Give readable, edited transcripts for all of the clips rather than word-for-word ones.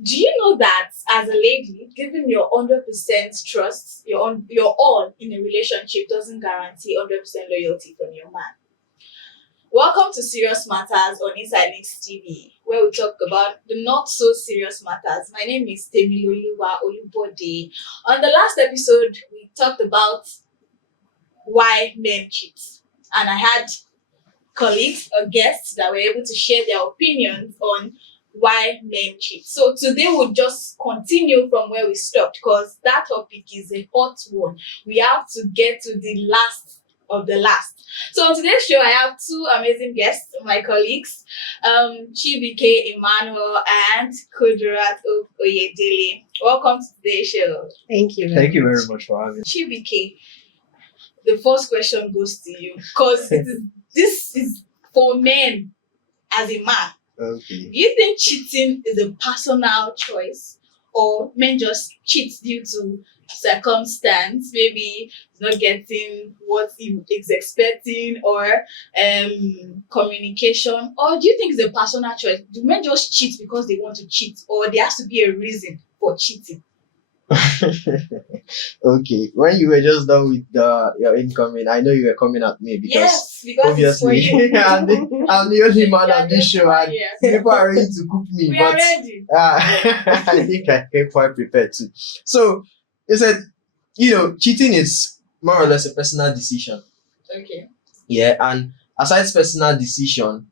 Do you know that as a lady, giving your 100% trust, your all in a relationship doesn't guarantee 100% loyalty from your man? Welcome to Serious Matters on Inside Links TV, where we talk about the not so serious matters. My name is Temiloluwa Olubode. On the last episode, we talked about why men cheat, and I had colleagues or guests that were able to share their opinions on why men cheat. So today we'll just continue from where we stopped because that topic is a hot one. We have to get to the last of the last. So on today's show, I have two amazing guests, my colleagues, Chibuike, Emmanuel, and Kudirat Oyedele. Welcome to today's show. Thank you. Thank you very much for having me. Chibuike, the first question goes to you because this is for men as a man. Okay. Do you think cheating is a personal choice or men just cheat due to circumstance? Maybe he's not getting what he is expecting or communication? Or do you think it's a personal choice? Do men just cheat because they want to cheat or there has to be a reason for cheating? Okay. When you were just done with your incoming, I know you were coming at me because it's for obviously you. I'm the only man on this show and people are ready to cook me. We are ready. I think I came quite prepared too. So you said, cheating is more or less a personal decision. Okay. Yeah, and aside personal decision,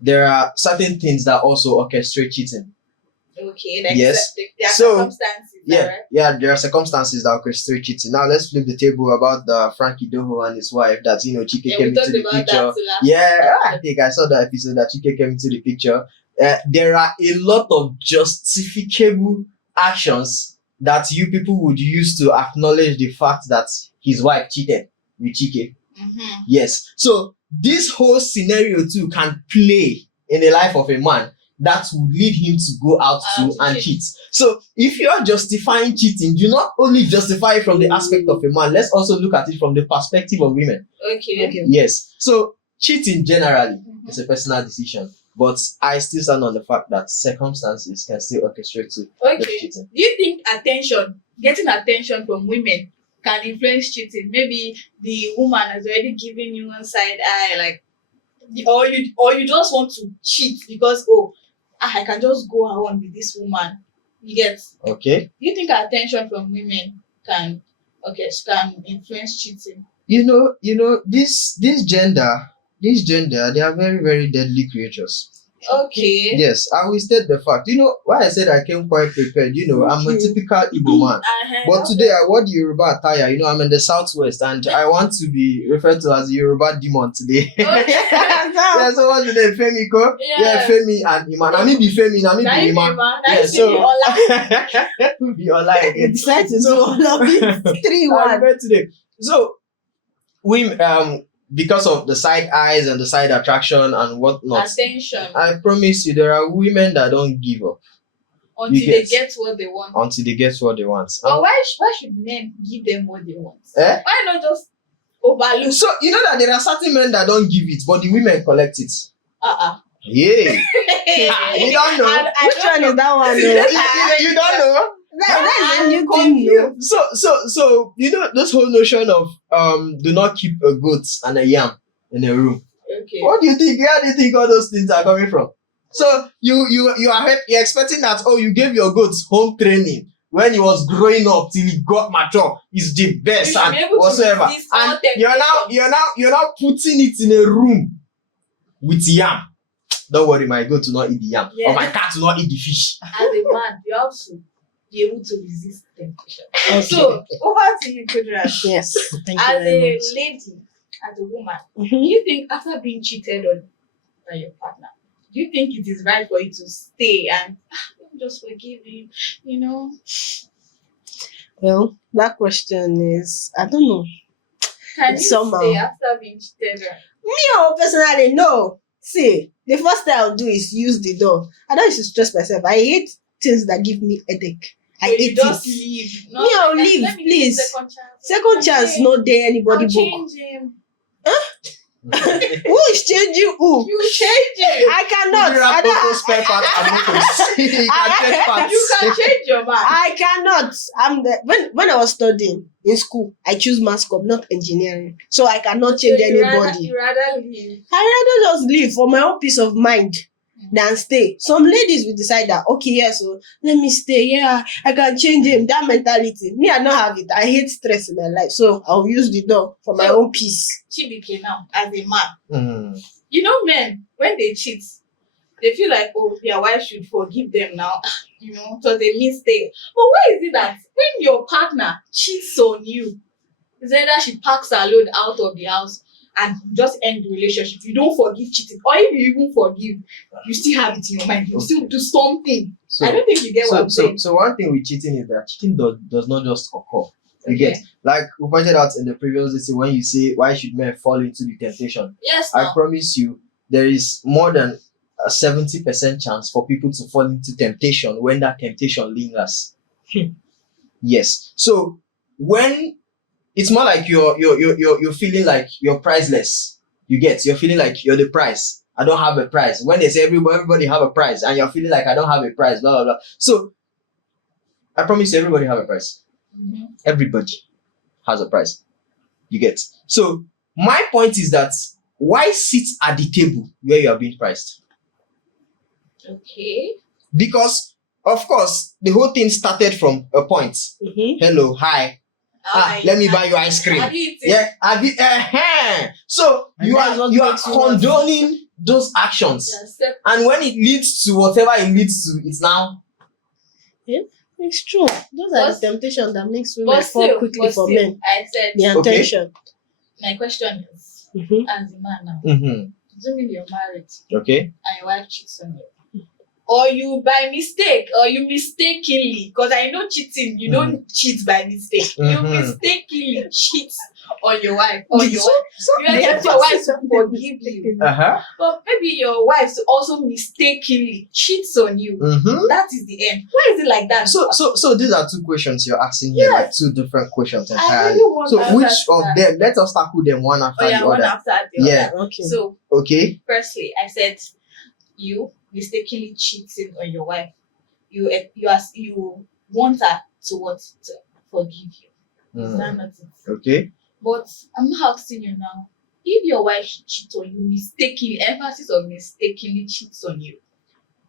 there are certain things that also orchestrate cheating. Okay, like Yes. there are So, circumstances. Yeah, Right? there are circumstances that orchestrate cheating. Now let's flip the table about the Frankie Doho and his wife that Chike Yeah, came we into talked the about picture. that last Yeah, I episode. think I saw the episode that Chike came into the picture. There are a lot of justificable actions that you people would use to acknowledge the fact that his wife cheated with Chike. Mm-hmm. Yes. So this whole scenario too can play in the life of a man that will lead him to go out and cheat. So if you are justifying cheating, do not only justify it from the aspect of a man, let's also look at it from the perspective of women. Okay. Yes. So cheating generally is a personal decision, but I still stand on the fact that circumstances can still orchestrate to cheating. Do you think getting attention from women can influence cheating? Maybe the woman has already given you one side eye, or you just want to cheat because I can just go on with this woman. You get? Okay. Do you think attention from women can influence cheating? This gender, they are very, very deadly creatures. Okay. Yes, I will state the fact. Why I said I came quite prepared. I'm a typical Igbo man. But today I wore the Yoruba attire. I'm in the southwest and I want to be referred to as a Yoruba demon today. Okay. Yeah, so what's the name? Femi ko? Yeah, Femi and Iman. I mean be Femi, I mean be Iman. Yeah, so be Ola again. You decide to do all of it. 3-1. Today. So we because of the side eyes and the side attraction and whatnot. attention I promise you, there are women that don't give up until they get what they want. until they get what they want. But why should men give them what they want? Eh? Why not just overlook? So you know that there are certain men that don't give it, but the women collect it. Yeah. You don't know. Which one is that one? You don't know. That's a new thing. No? So this whole notion of do not keep a goat and a yam in a room. Okay. What do you think? Where do you think all those things are coming from? So you're expecting that you gave your goats home training when he was growing up till he got mature. Is the best and whatsoever. And you're now putting it in a room with yam. Don't worry, my goat will not eat the yam, or my cat will not eat the fish. As a man, you have to be able to resist temptation. Okay. So over to you, Kudirat. Yes. Thank you As very a much. lady, as a woman, do Mhm. you think after being cheated on by your partner, do you think it is right for you to stay and just forgive him? Well, that question is, I don't know. Can you Somehow. stay after being cheated on? Me, personally, no. See, the first thing I'll do is use the door. I don't used to stress myself. I hate things that give me headache. I So you hate just it. leave. Me, I'll leave, let me give you please. Second chance. Second chance, Okay. no dare anybody I'll book. change him. Who is changing who? You change it. I cannot. Kudirat Toto spare parts and motors. You can change parts. You can change your mind. I cannot. When I was studying in school, I choose mass comm, not engineering. So I cannot change So anybody. You rather leave. I rather just leave for my own peace of mind than stay. Some ladies will decide that, okay, yeah, so let me stay. Yeah, I can change him. That mentality. Me, I don't have it. I hate stress in my life. So I'll use the door for my own peace. Chibuike now, as a man. Mm. You know, men, when they cheat, they feel like, oh, their wife should forgive them now. You know, it was a mistake. But why is it that when your partner cheats on you, it's either she packs her load out of the house and just end the relationship. You don't forgive cheating. Or if you even forgive, you still have it in your mind. You still do something. So, I don't think you get what I'm saying. so one thing with cheating is that cheating does not just occur. You get, like we pointed out in the previous lesson, when you say why should men fall into the temptation, Yes, I now. promise you there is more than a 70% chance for people to fall into temptation when that temptation lingers. Yes. So when it's more like you're feeling like you're priceless. You're feeling like you're the prize. I don't have a prize. When they say everybody have a prize, and you're feeling like I don't have a prize, blah blah blah. So I promise you, everybody have a prize. Mhm. Everybody has a prize. You get. So my point is that why sit at the table where you are being priced? Okay. Because of course the whole thing started from a point. Mm-hmm. Hello, hi. Let me buy you ice cream. Have you eaten? Yeah, so And you that's are what makes you condoning those actions, Yes. and when it leads to whatever it leads to, it's now It's true. Those are But- the temptations that makes women But fall still, quickly for still, men. I said, The Okay. attention. my question is, Mm-hmm. as a man now, mm-hmm. assuming you're married Okay. and your wife cheats on you, or you by mistake, or you mistakenly, because I know cheating, you don't cheat by mistake. You Mhm. mistakenly cheat on your wife, or your So- wife. You expect your wife to forgive you, Uh-huh. but maybe your wife also mistakenly cheats on you. Mm-hmm. That is the end. Why is it like that? So these are two questions you're asking here, like two different questions I entirely. really want So to which answer of that. them? Let us tackle them one after Oh yeah, the one other. after the Yeah. other. Okay. So Okay. firstly, I said you mistakenly cheating on your wife. You want her to forgive you. Is that not it? Okay. But I'm not asking you now. If your wife cheats on you mistakenly, emphasis on mistakenly cheats on you,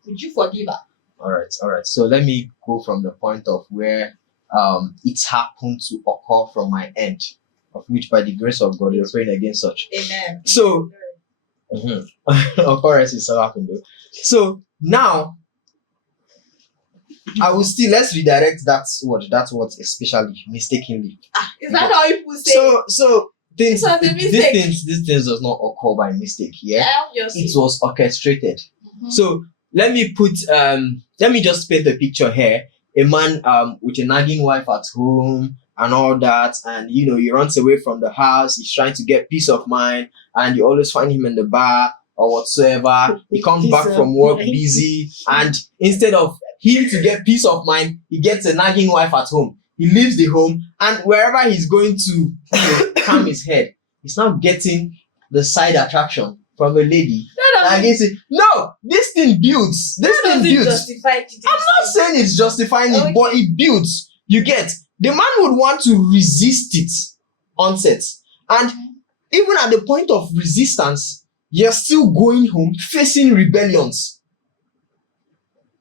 would you forgive her? All right. So let me go from the point of where it happened to occur from my end, of which by the grace of God you're praying against such. Amen. So occurrences have happened though. So now I will still let's redirect that word especially mistakenly. Is that how people say? So things It was a these mistake. things does not occur by mistake, yeah? Obviously. It was orchestrated. Mhm. So let me just paint a picture here. A man with a nagging wife at home and all that, and he runs away from the house, he's trying to get peace of mind, and you always find him in the bar or whatsoever. He comes Peace back of from work mind. busy, and instead of him to get peace of mind, he gets a nagging wife at home. He leaves the home, and wherever he's going to calm his head, he's now getting the side attraction from a lady. That And he say, no, this thing builds. This thing doesn't builds. justify cheating. I'm not saying it's justifying it, Okay. but it builds. You get, the man would want to resist it on set. And even at the point of resistance, you're still going home facing rebellions.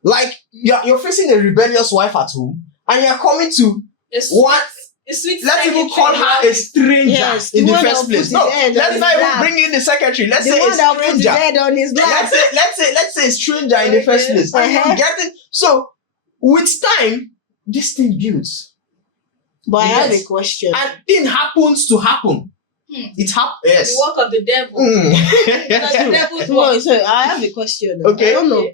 Like you're facing a rebellious wife at home, and you're coming to what? A sweet Let's even secretary call her a stranger Yes, in the the one first that place. put No, his head let's on not his even lap. bring in the secretary. Let's The say one a that put his stranger. head on his lap. Let's say a stranger in the first Okay. place. And you're Uh-huh. getting so with time, this thing builds. But I have Yes. a question. And thing happens to happen. It happens. Yes. The work of the devil. Mm. Because the devil's No, work. so I have a question. Okay. I don't know.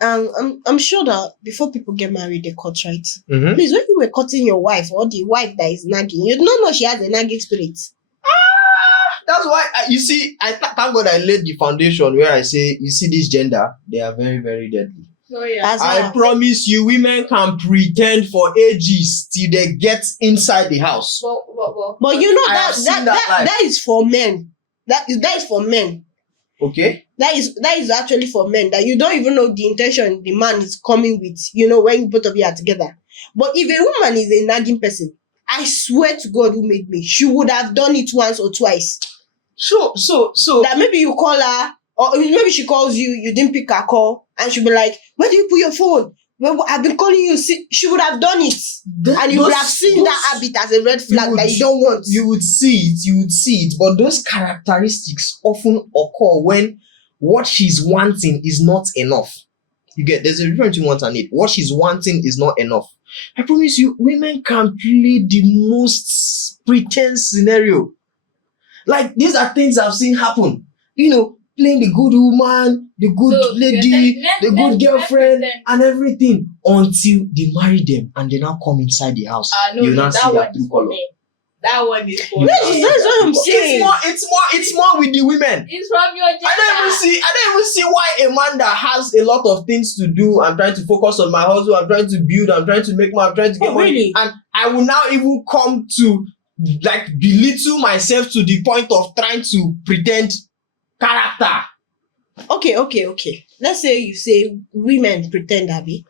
I'm sure that before people get married, they cut, right? Mhm. Please, when you were cutting your wife or the wife that is nagging, you don't know she has a nagging spirit. That's why you see, thank God I laid the foundation where I say, you see, this gender, they are very, very deadly. Oh yeah. As I well. promise you, women can pretend for ages till they get inside the house. But you know I have that seen that, that that, life. that is for men. That is for men. Okay. That is actually for men, that you don't even know the intention the man is coming with, when both of you are together. But if a woman is a nagging person, I swear to God who made me, she would have done it once or twice. So That maybe you call her, or maybe she calls you, you didn't pick her call, and she'll be like, where do you put your phone? Well, I've been calling you. She would have done it. And you would have seen that habit as a red flag that you don't want. You would see it. But those characteristics often occur when what she's wanting is not enough. You get, there's a difference between want and need. What she's wanting is not enough. I promise you, women can play the most pretense scenario. Like, these are things I've seen happen. Playing the good woman, the good lady, the good girlfriend, and everything until they marry them and they now come inside the house. You now see their true color. That one is for me. That's what I'm saying. It's more with the women. It's from your gender. I don't even see why a man that has a lot of things to do, I'm trying to focus on my hustle, I'm trying to build, I'm trying to make money, I'm trying to get money. Really? And I will now even come to belittle myself to the point of trying to pretend character. Okay. Let's say you say women pretend, Abby.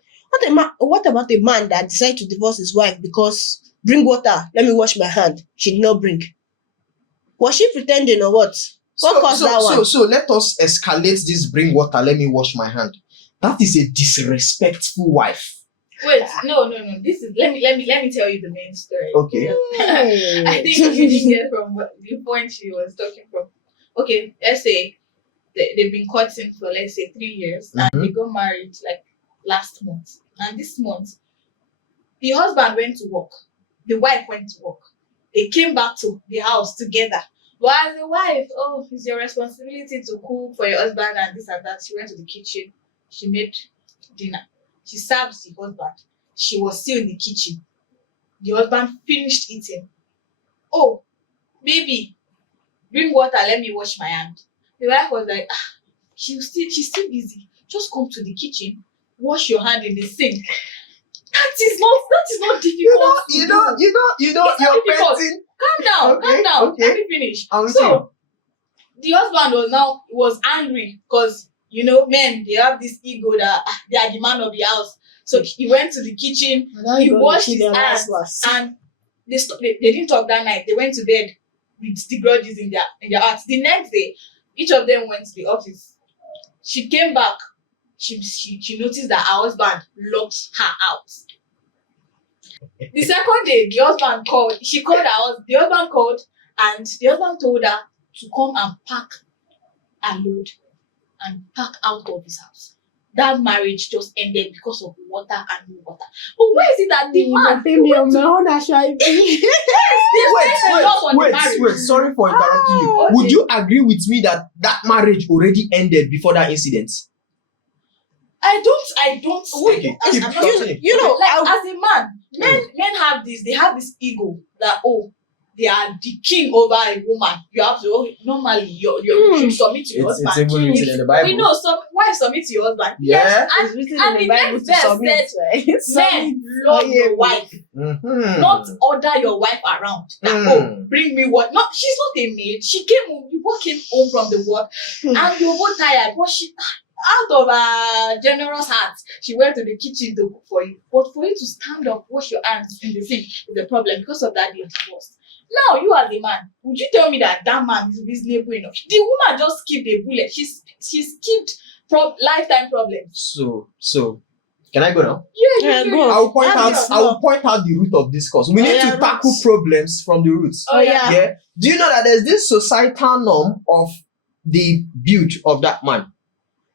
What about a man that decides to divorce his wife because bring water, let me wash my hand? She did not bring. Was she pretending or what? What caused that one? So let us escalate this bring water, let me wash my hand. That is a disrespectful wife. Wait, no. This is let me tell you the main story. Okay. I think you didn't get from the point she was talking from. Okay, let's say they've been courting for, let's say, 3 years, and they got married like last month. And this month, the husband went to work, the wife went to work. They came back to the house together. But as the wife, it's your responsibility to cook for your husband and this and that. She went to the kitchen, she made dinner. She served the husband. She was still in the kitchen. The husband finished eating. Oh, baby, bring water, let me wash my hand. The wife was like, she's still busy. Just come to the kitchen, wash your hand in the sink. That is not difficult. You're betting. Calm down. Okay. Let me finish. So the husband was angry because men, they have this ego that they are the man of the house. So he went to the kitchen, he washed his hands, and they didn't talk that night. They went to bed with the grudges in their hearts. The next day, each of them went to the office. She came back. She noticed that her husband locked her out. The second day, the husband called. She called her husband. The husband called, and the husband told her to come and pack a load and pack out of his house. That marriage just ended because of water and no water. But where is it that the man? Wait. Sorry for interrupting you. Okay. Would you agree with me that marriage already ended before that incident? I don't. Wait, Okay, I'm keep not- continuing. as a man, men have this ego that they are the king over a woman. You have to normally you should submit to your husband. It's even written in the Bible. We know some wives submit to your husband. Yeah. Yes, It's written and in the the Bible next to verse submit, right? men love your wife, not order your wife around. That, bring me what? No, she's not a maid. She came home. You came home from the work, and you're both tired. But she, out of her generous heart, she went to the kitchen to cook for you. But for you to stand up, wash your hands in the sink is a problem because of that you're divorced. Now you are the man. Would you tell me that man is reasonable enough? The woman just skipped a bullet. She skipped lifetime problems. So can I go now? Yeah, go. I will point out the root of this cause. We need to tackle problems from the roots. Oh yeah. Yeah. Do you know that there's this societal norm of the build of that man?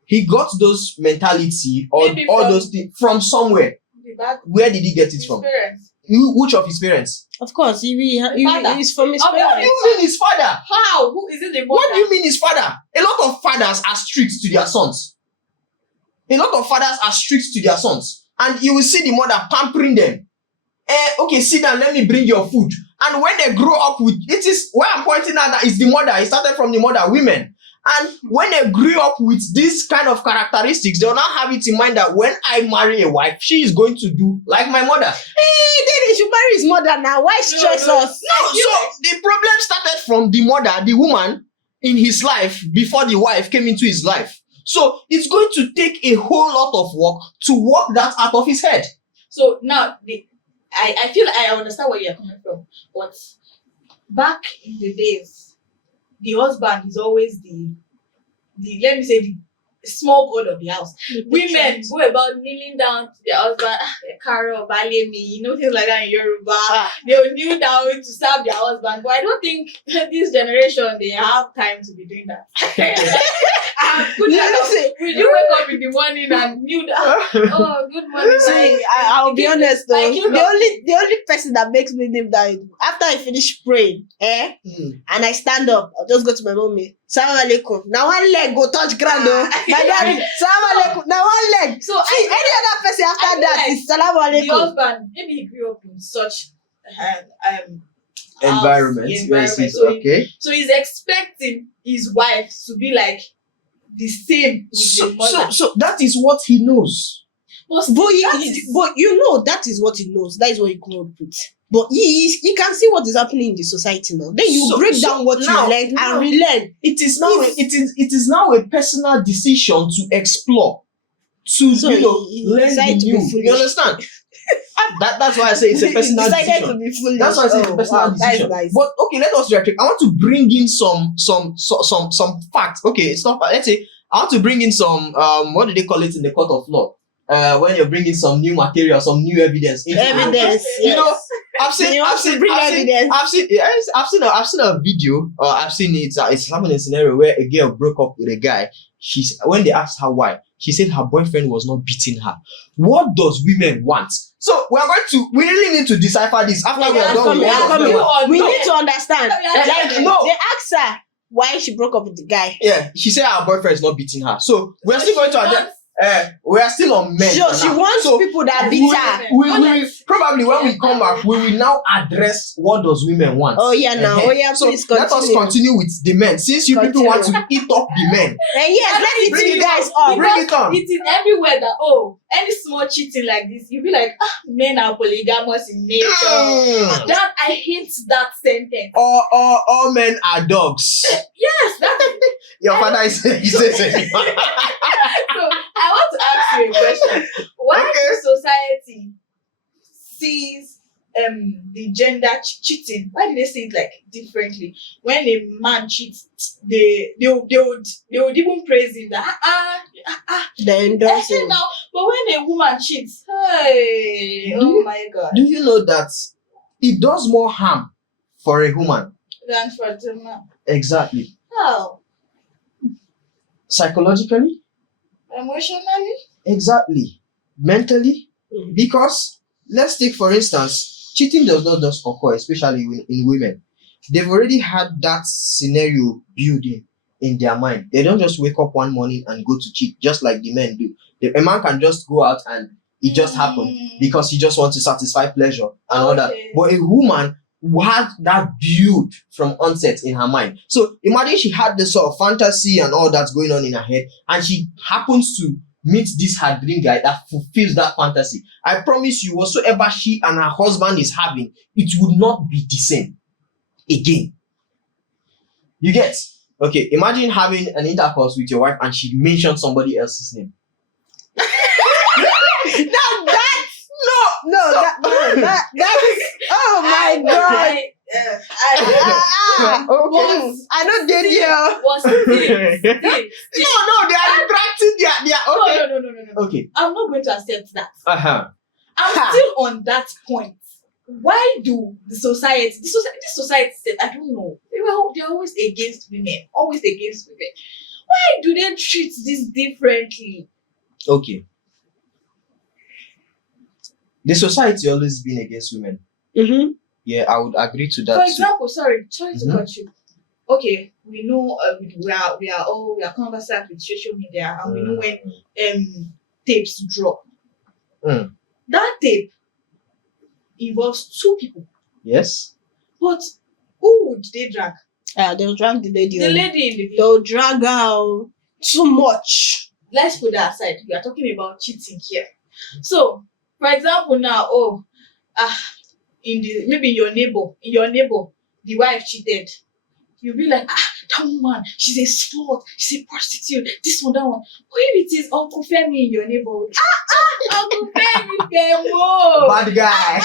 He got those mentality or Maybe all from- those things from somewhere. The back, Where did he get it his from? parents. Which of his parents? Of course, Father. he's from his Oh, What do parents. you mean his father? How? Who is it the mother? What do you mean his father? A lot of fathers are strict to their sons. And you will see the mother pampering them. Okay, sit down, let me bring your food. And when they grow up with, it is why I'm pointing out that it's the mother. It started from the mother, women. And when they grew up with this kind of characteristics, they'll now have it in mind that when I marry a wife, she is going to do like my mother. Then he should marry his mother now. Why stress us? No, so the problem started from the mother, the woman. in his life before the wife came into his life. So it's going to take a whole lot of work to work that out of his head. So now, I feel like I understand where you're coming from, but back in the days, the husband is always the let me say the small god of the house. Women go about kneeling down to their husband, Karo, Bale me, things like that in Yoruba. They will kneel down to serve their husband. But I don't think this generation they have time to be doing that. Will you wake up in the morning and kneel down? Oh, good morning. I'll be honest though. The only person that makes me kneel down after I finish praying, and I stand up, I'll just go to my mommy. Salam alaikum. Now one leg go touch ground though. My daddy, salam alaikum. Now one leg. So see, any other person after that is salam alaikum. The husband, maybe he grew up in such environment. So he's expecting his wife to be like the same with the mother. So that is what he knows. But you know that is what he knows. That is what he grew up with. But he can see what is happening in the society now. Then you break down what you learned and relearn. It is now a personal decision to explore, to learn the new. You understand? That's why I say it's a personal decision. To be foolish. That's why I say it's a personal decision. Nice. But okay, let us react. I want to bring in some facts. Okay, it's not. Let's say I want to bring in some what do they call it in the court of law? When you're bringing some new material, some new evidence. Evidence. Yes. I've seen a video. I've seen it. It's happening a scenario where a girl broke up with a guy. When they asked her why, she said her boyfriend was not beating her. What does women want? So we really need to decipher this after we are done. We need to understand. They asked her why she broke up with the guy. Yeah, she said her boyfriend is not beating her. So we are still going to we are still on men. Sure, she wants people that beat her. We probably when we come back, we will now address what does women want. Oh yeah, now. Oh yeah, so please let us continue with the men. Since you people want to eat up the men. Yes, let me bring you guys up. Bring it on. It is everywhere that any small cheating like this, you'll be like, men are polygamous in nature. That I hate that sentence. All men are dogs. Yes, that's your father is saying. So I want to ask you a question. Why do society sees the gender cheating? Why do they see it like differently? When a man cheats, they would even praise him that they endorse him. now. But when a woman cheats, my God. Do you know that it does more harm for a woman than for the man? Exactly. How? Psychologically? Emotionally? Exactly. Mentally? Because let's take for instance, cheating does not just occur, especially in women. They've already had that scenario building in their mind. They don't just wake up one morning and go to cheat, just like the men do. A man can just go out and it just happened because he just wants to satisfy pleasure and all that. But a woman had that build from onset in her mind. So imagine she had this sort of fantasy and all that's going on in her head, and she happens to meet this her dream guy that fulfills that fantasy. I promise you, whatsoever she and her husband is having, it would not be the same again. You get? Okay, imagine having an intercourse with your wife and she mentioned somebody else's name. Oh my God. I don't dare you. No, they are retracting their okay. No. Okay. I'm not going to accept that. I'm still on that point. Why do this society said, I don't know, they're always against women. Why do they treat this differently? Okay. The society always been against women. Mm-hmm. Yeah, I would agree to that. For example, sorry to Mm-hmm. cut you. Okay, we know we are conversant with social media, and we know when tapes drop. That tape involves two people. Yes. But who would they drag? They'll drag the lady. The lady in the video. They'll drag her too much. Let's put that aside. We are talking about cheating here. So, for example, now, maybe in your neighbor, the wife cheated. You'll be like, that woman, she's a slut, she's a prostitute, this one, that one. But if it is Uncle Femi in your neighborhood, Uncle Femi Femo. Bad guy.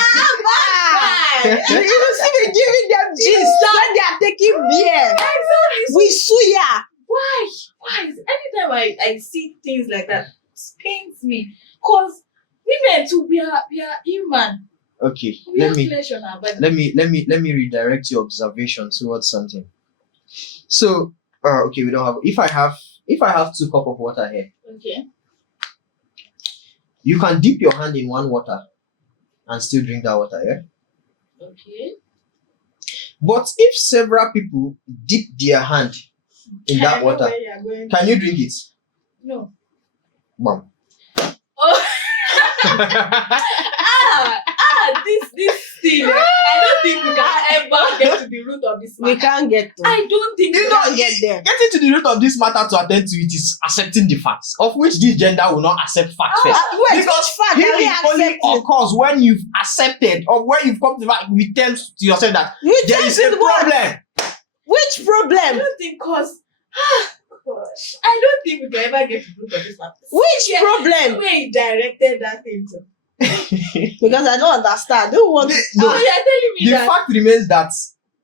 You see me giving them gist when they are taking beer. Exactly. We suya. Why? Anytime I see things like that, it pains me. Cause women too, we are human. Okay, We let have me flesh on our body. let me redirect your observation towards something. So, okay, we don't have. If I have 2 cups of water here, Okay. you can dip your hand in one water and still drink that water, yeah. Okay. But if several people dip their hand in I that know water, where you are going. can you drink it? No. Bam. Oh. this thing. I don't think we can ever get to the root of this We matter. can't get to. I don't think You we know, can get there. Getting to the root of this matter to attend to it is accepting the facts, of which this gender will not accept facts first. Wait, Because which fact can we healing only accept it? occurs when you've accepted or when you've come to the fact you tell to yourself that We there tell is a you what? problem. Which I problem? don't think gosh, I don't think we can ever get to the root of this matter. Which problem? Where he directed that thing to. Because I don't understand. I don't want. No, Oh, you're telling me the that. fact remains that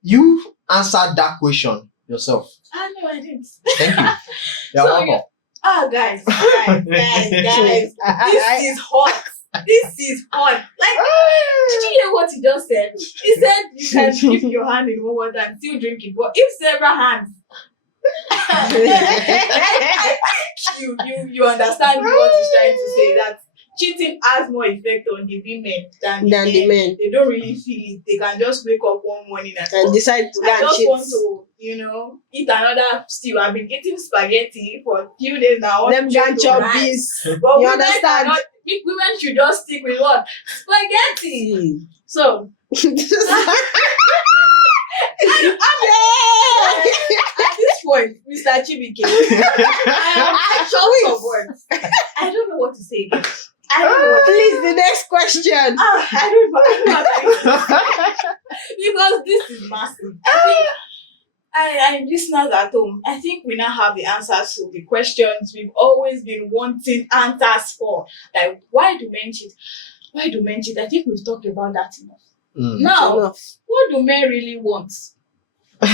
you answered that question yourself. No, I didn't. Thank you. You're So, welcome. guys. This is hot. This is hot. Like, did you hear what he just said? He said you can dip your hand in warm water and still drink it. But if several hands, I think you understand what he's trying to say. That cheating has more effect on the women than the men. They don't really feel it. They can just wake up one morning and And decide to go I and just cheat. want to, eat another stew. I've been eating spaghetti for a few days now. Them Change to gancho rice. bees. But You women understand? women should just stick with what? Spaghetti. So, at this point, Mr. Chibuike, I am short of words. I don't know what to say again. I don't know what to Please, the next question. I don't know how to say because this is massive. I listeners at home, I think we now have the answers to the questions we've always been wanting answers for. Like, why do men cheat? Why do men cheat? I think we've talked about that enough. Now, Enough. what do men really want? That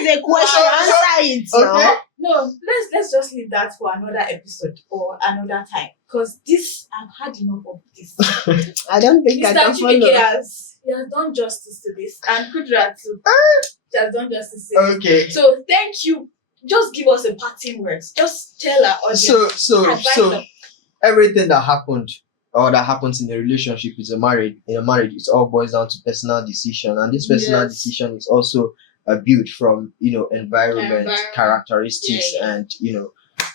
is a question. Answer it now. Okay. No, let's just leave that for another episode or another time. Because I've had enough of this. I don't think I Mr. can Chibuike follow. has done justice to this, and Kudirat too has done justice to this. Okay. So thank you. Just give us a parting words. Just tell our audience. So them. everything that happened or that happens in a relationship in a marriage, it all boils down to personal decision, and this personal decision is also built from environment, characteristics, and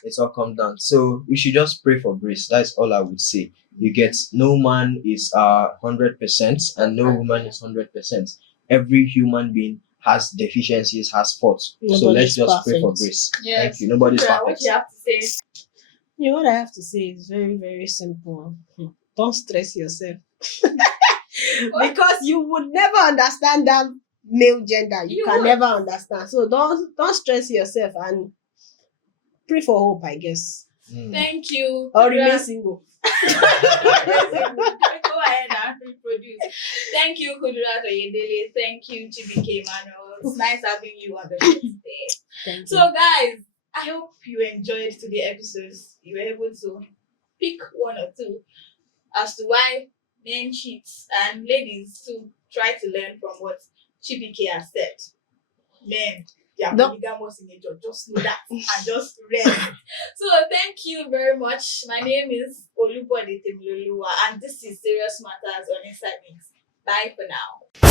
it's all come down. So we should just pray for grace. That's all I would say. You get, no man is 100% and no woman is 100%. Every human being has deficiencies, has faults. So let's just pray for grace. Yes. Thank you. Nobody's Kudirat, perfect. what you have to say? What I have to say is very, very simple. Don't stress yourself. Because you would never understand that male gender. You can would. never understand. So don't stress yourself and pray for hope, I guess. Thank you. Or Kudirat. remain single. Go ahead and reproduce. Thank you, Kudirat Oyedele. Thank you, Chibuike Emmanuel. It's nice having you on the show today. Thank you. So, guys, I hope you enjoyed today's episodes. You were able to pick one or two as to why men cheat, and ladies to try to learn from what Chibuike has said. Men, they are polygamous in nature. Just know that and just rest. So thank you very much. My name is Temiloluwa, and this is Serious Matters on Inside Mix. Bye for now.